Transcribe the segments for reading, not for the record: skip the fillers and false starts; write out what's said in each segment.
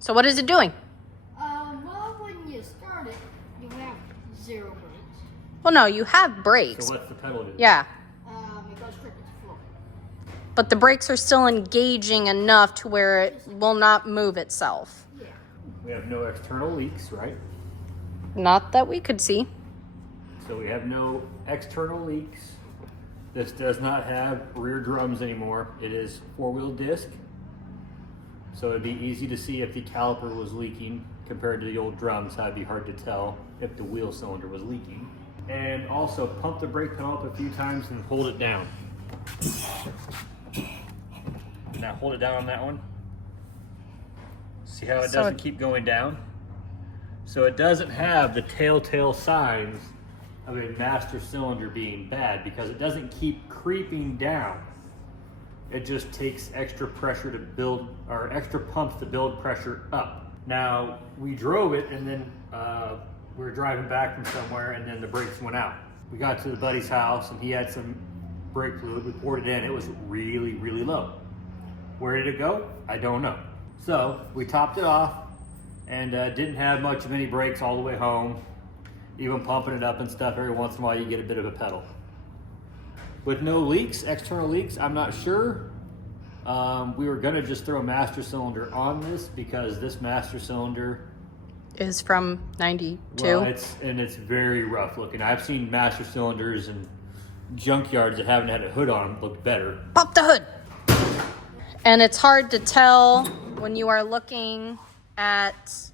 So what is it doing? Well, when you start it, you have 0 brakes. Well, no, you have brakes. So what's the pedal do? Yeah. It goes straight to the floor. But the brakes are still engaging enough to where it will not move itself. Yeah. We have no external leaks, right? Not that we could see. So we have no external leaks. This does not have rear drums anymore. It is 4-wheel disc. So it'd be easy to see if the caliper was leaking compared to the old drums. That'd be hard to tell if the wheel cylinder was leaking. And also pump the brake pedal up a few times and hold it down. Now hold it down on that one. See how it doesn't keep going down? So it doesn't have the telltale signs of a master cylinder being bad because it doesn't keep creeping down. It just takes extra pressure to build, or extra pumps to build pressure up. Now, we drove it and then we were driving back from somewhere and then the brakes went out. We got to the buddy's house and he had some brake fluid. We poured it in. It was really, really low. Where did it go? I don't know. So we topped it off and didn't have much of any brakes all the way home. Even pumping it up and stuff, every once in a while you get a bit of a pedal. With no leaks, external leaks, I'm not sure. We were gonna just throw a master cylinder on this because this master cylinder Is from 92. well, it's very rough looking. I've seen master cylinders and junkyards that haven't had a hood on them look better. Pop the hood. And it's hard to tell when you are looking at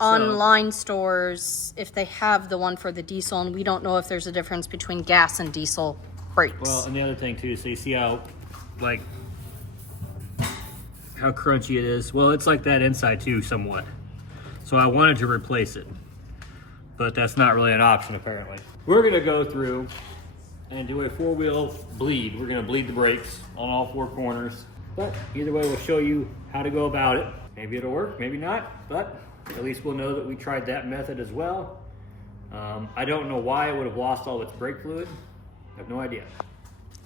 online stores if they have the one for the diesel, and we don't know if there's a difference between gas and diesel brakes. Well, and the other thing too, so you see how how crunchy it is. Well, it's like that inside too, somewhat. So I wanted to replace it, but that's not really an option apparently. We're gonna go through and do a 4-wheel bleed. We're gonna bleed the brakes on all 4 corners. But either way, we'll show you how to go about it. Maybe it'll work, maybe not, but at least we'll know that we tried that method as well. I don't know why it would have lost all its brake fluid. I have no idea.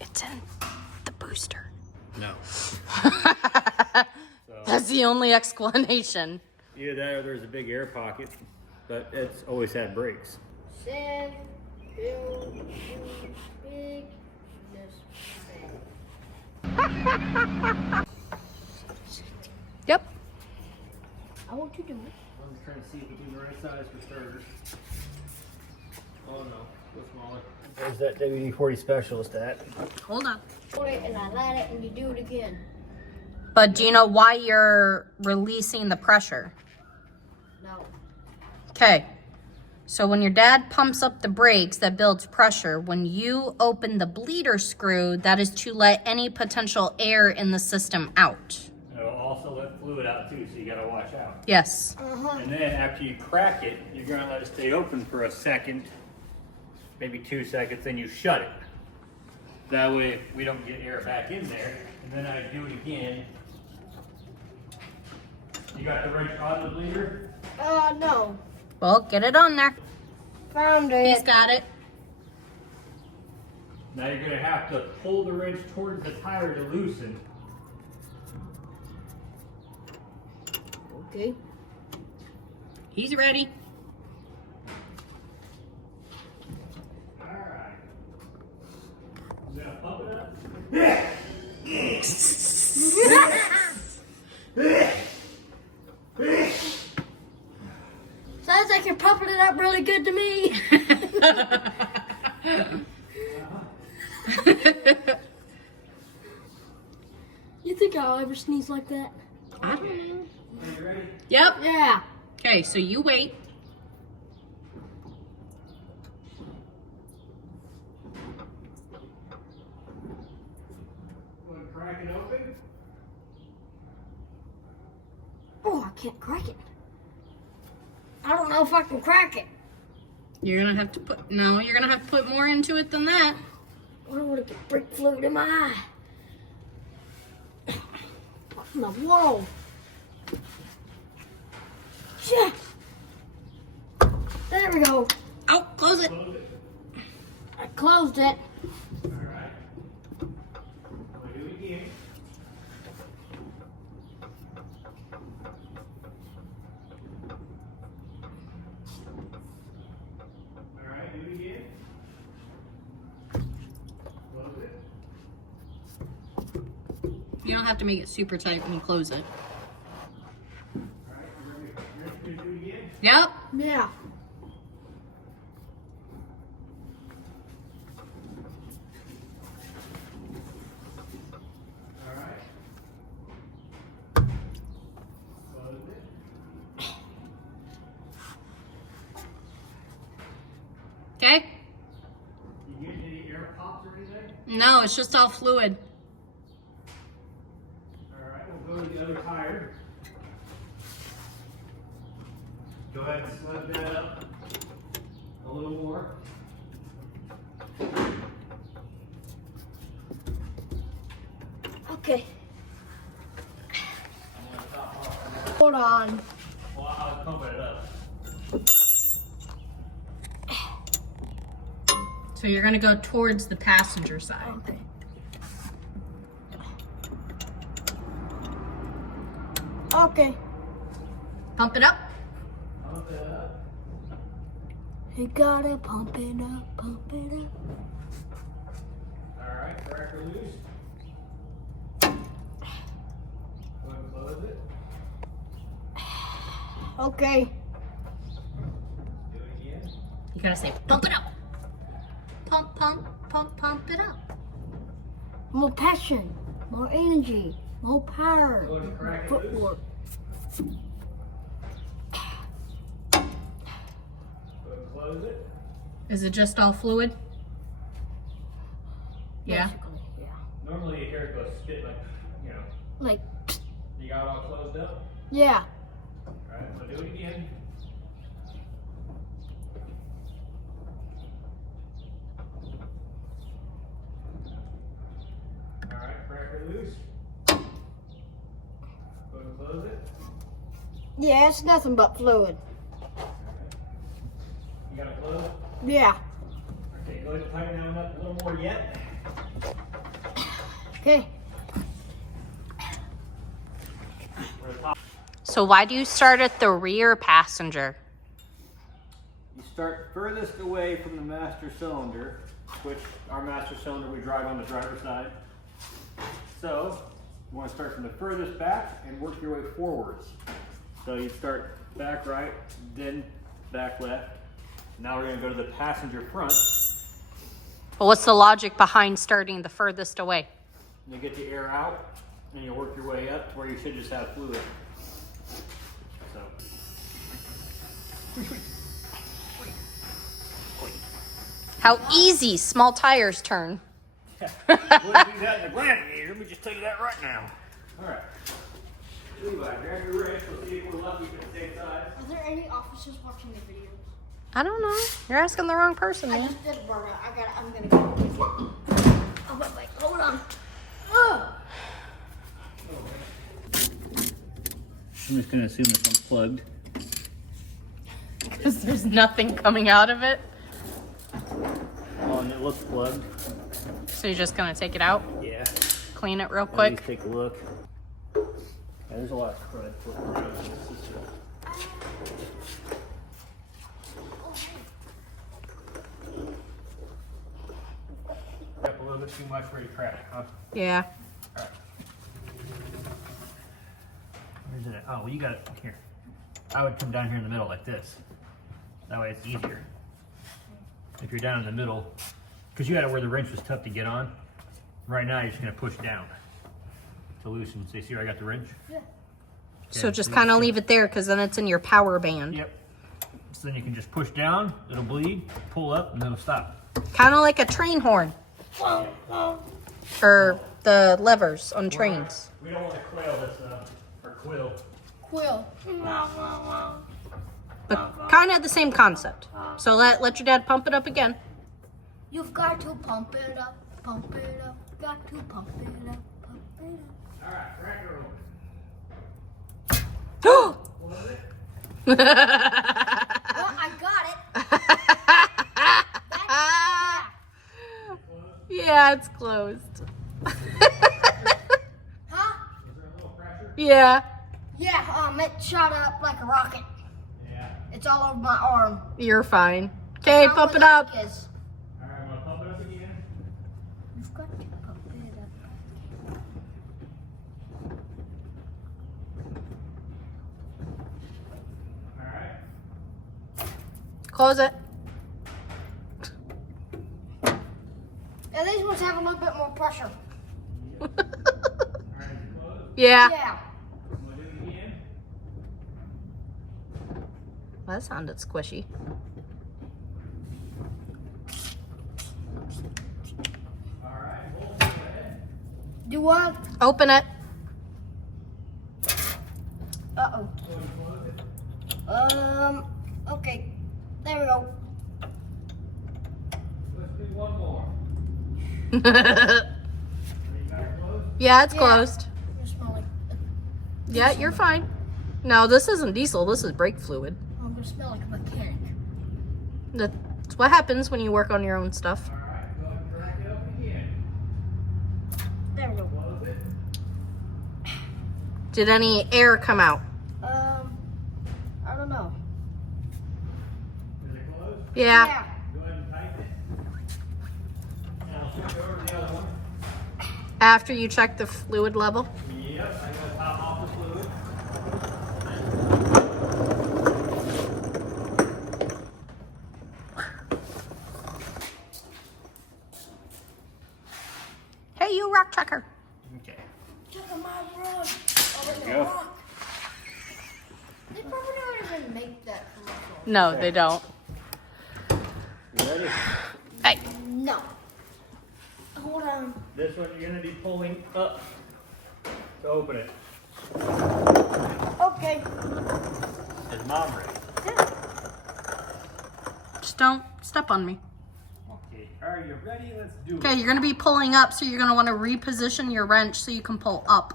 It's in the booster. No. That's the only explanation. Either that or there's a big air pocket, but it's always had brakes. Sand, build, big, this big. Yep. I want to do it. I'm just trying to see if we do the right size for starters. Oh no, go smaller. There's that WD-40 specialist at. Hold on. Put it and I light it and you do it again. But do you know why you're releasing the pressure? No. Okay. So when your dad pumps up the brakes, that builds pressure. When you open the bleeder screw, that is to let any potential air in the system out. It'll also let fluid out too, so you gotta watch out. Yes. And then after you crack it, you're gonna let it stay open for a second, maybe 2 seconds, then you shut it. That way we don't get air back in there. And then I do it again. You got the wrench on the bleeder? No. Well, get it on there. Found it. He's got it. Now you're gonna have to pull the wrench towards the tire to loosen. Okay. He's ready. Alright. I'm gonna pump it up. Sounds like you're pumping it up really good to me. You think I'll ever sneeze like that? I don't know. Are you ready? Yep. Yeah. Okay, so you wait. Want to crack it open? Oh, I can't crack it. I don't know if I can crack it. You're gonna have to you're gonna have to put more into it than that. I don't want to get brake fluid in my eye. What in the world? Shit. There we go. Oh, close it. Close it. I closed it. Alright. I'm gonna do it again. You don't have to make it super tight when you close it. Alright, you ready to do it again? Yep. Yeah. Alright. Close it. Okay. You get any air pops or anything? No, it's just all fluid. Alright, we'll go to the other tire. Go ahead and slide that up a little more. Okay. Hold on. Well, I was pumping it up. So you're gonna go towards the passenger side. Okay. Okay. Pump it up. Pump it up. You gotta pump it up, pump it up. Alright, cracker loose. Go ahead and close it. Okay. Do it again. You gotta say, pump it up. Pump, pump, pump, pump it up. More passion, more energy, more power, Go ahead and crack it footwork. Go ahead and close it. Is it just all fluid? Yeah. Basically, yeah. Normally you hear it go spit like, you know, Like, you got it all closed up. yeah. Alright, so do it again. Alright, cracker loose. Go ahead and close it. Yeah, it's nothing but fluid. You got it closed? Yeah. Okay, go ahead and tighten that one up a little more yet. Okay. We're top. So why do you start at the rear passenger? You start furthest away from the master cylinder, which our master cylinder we drive on the driver's side. So you want to start from the furthest back and work your way forwards. So you start back right, then back left. Now we're going to go to the passenger front. Well, what's the logic behind starting the furthest away? You get the air out, and you work your way up to where you should just have fluid. So. How easy small tires turn. We'll do that in the Gladiator. Let me just tell you that right now. All right. Levi, grab your wrench. We'll see if we're lucky for the same size. Are there any officers watching the videos? I don't know. You're asking the wrong person, I man. just did a burnout. I'm gonna go get it. Oh, but wait, hold on. Ugh. I'm just going to assume it's unplugged. Because there's nothing coming out of it. Oh, and it looks plugged. So you're just gonna take it out, Yeah. clean it real At quick. least take a look. Yeah, there's a lot of crud floating around. This is up a little bit too much ready to crack, huh? Yeah. Where's it at? Oh, well, you got it here. I would come down here in the middle like this. That way it's easier. If you're down in the middle, because you got it where the wrench was tough to get on. Right now, you're just going to push down to loosen. So you see where I got the wrench? Yeah. So just kind of leave it there because then it's in your power band. Yep. So then you can just push down, it'll bleed, pull up, and then it'll stop. Kind of like a train horn. Or the levers on trains. We don't want to quail this up, or quill. Quill. But kind of the same concept. So let your dad pump it up again. You've got to pump it up, pump it up. Got to pump it up, pump it up. All right, crack her open. Oh! Was it? Well, I got it. Yeah, it's closed. Huh? Was there a little pressure? Yeah, Yeah, it shot up like a rocket. Yeah. It's all over my arm. you're fine. Okay, How pump it the up. luck is. All right, I'm going to pump it up again. You've got to pump it up. Close it. And these ones have a little bit more pressure. Yeah. Yeah. Want to do it again? Well, that sounded squishy. All right, hold it, go ahead. Do what? Open it. Uh-oh. Go and close it. Okay. There we go. Let's do one more. Are you got it closed? Yeah, it's Yeah. closed. You smell like, Yeah, you're fine. No, this isn't diesel. This is brake fluid. I'm gonna smell like a mechanic. That's what happens when you work on your own stuff. All right, go ahead and crack it open again. There we go. Close it. Did any air come out? I don't know. Is it closed? Yeah. Go ahead and tighten it. And I'll switch over to the other one. After you check the fluid level. Yep, I'm gonna top off the fluid. Hey, you rock checker. Okay. Check out my rug. Oh, There it's you a go. rock. They probably don't even make that commercial. No, they don't. You ready? Hey. No. Hold on. This one you're gonna be pulling up to open it. Okay. Is Mom ready? Just don't step on me. Okay. Are you ready? Let's do Okay, it. you're going to be pulling up, so you're going to want to reposition your wrench so you can pull up.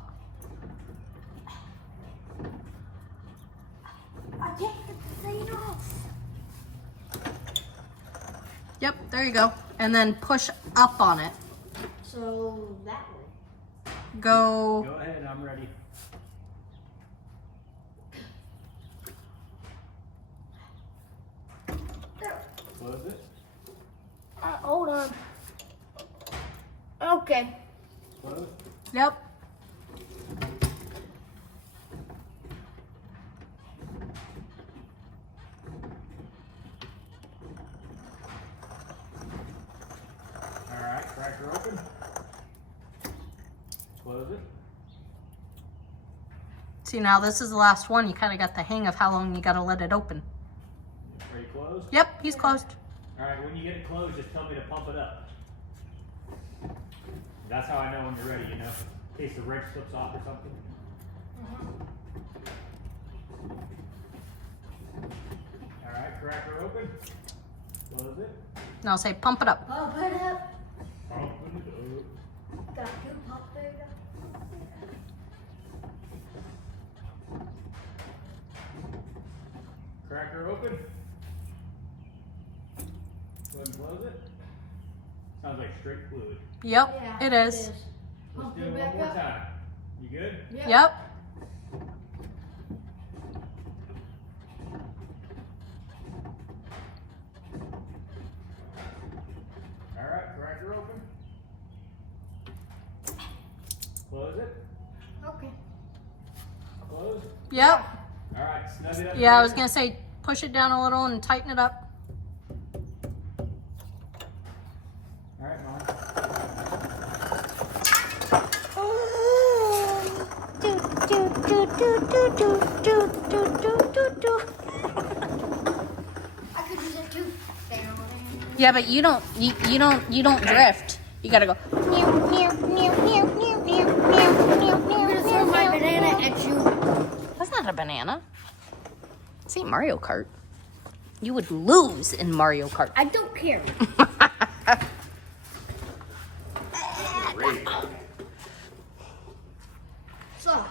I can't get the thing off. Yep, there you go. And then push up on it. So that way. Go. Go ahead, I'm ready. There. Close it. Hold on. Okay. Close. Yep. All right, crack her open. Close it. See, now this is the last one. You kind of got the hang of how long you got to let it open. Are you closed? Yep, he's closed. All right, when you get it closed, just tell me to pump it up. That's how I know when you're ready, you know, in case the wrench slips off or something. All right, crack her open. Close it. Now say pump it up. Pump it up. Pump it up. Got to pump it up. Crack her open. Go ahead and close it. Sounds like straight fluid. Yep, Yeah, it is. Let's Pump do it it one back more up. time. You good? Yeah. Yep. All right, crack her open. Close it. Okay. Close. Yep. All right, snug it up. Yeah, I was going to say push it down a little and tighten it up. All right, Mom. I could use it too. Yeah, but you don't drift. You gotta go. I'm gonna throw my banana at you. That's not a banana. This ain't Mario Kart. You would lose in Mario Kart. I don't care. Great. So,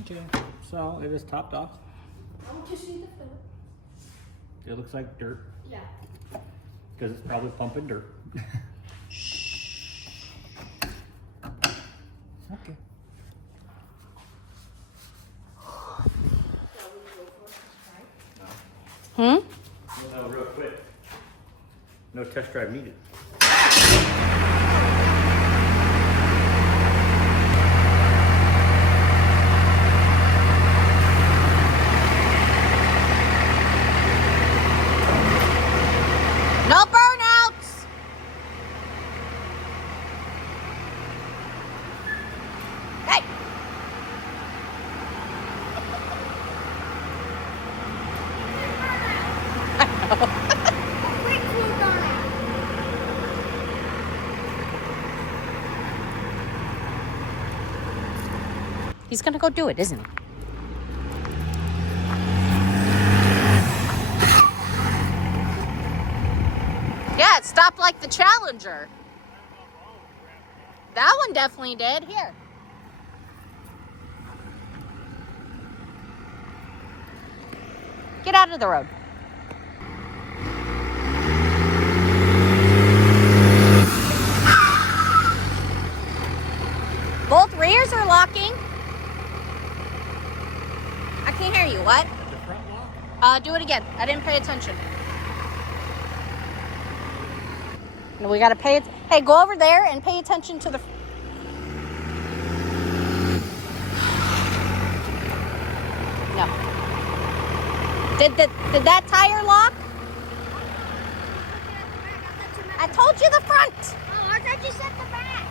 Okay, so it is topped off. I want to see the film. It looks like dirt Yeah. because it's probably pumping dirt. Okay. Hmm? No, real quick. No test drive needed. He's gonna go do it, isn't he? Yeah, it stopped like the Challenger. That one definitely did. Here. Get out of the road. Both rears are locking. I can't hear you. What? The front lock? Do it again. I didn't pay attention. No, we gotta pay it. Hey, go over there and pay attention to the. No. Did that tire lock? I told you the front. Oh, I thought you said the back.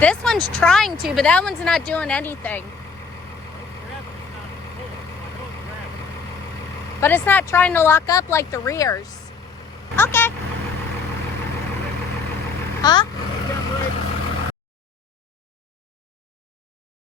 This one's trying to, but that one's not doing anything. But it's not trying to lock up like the rears. Okay.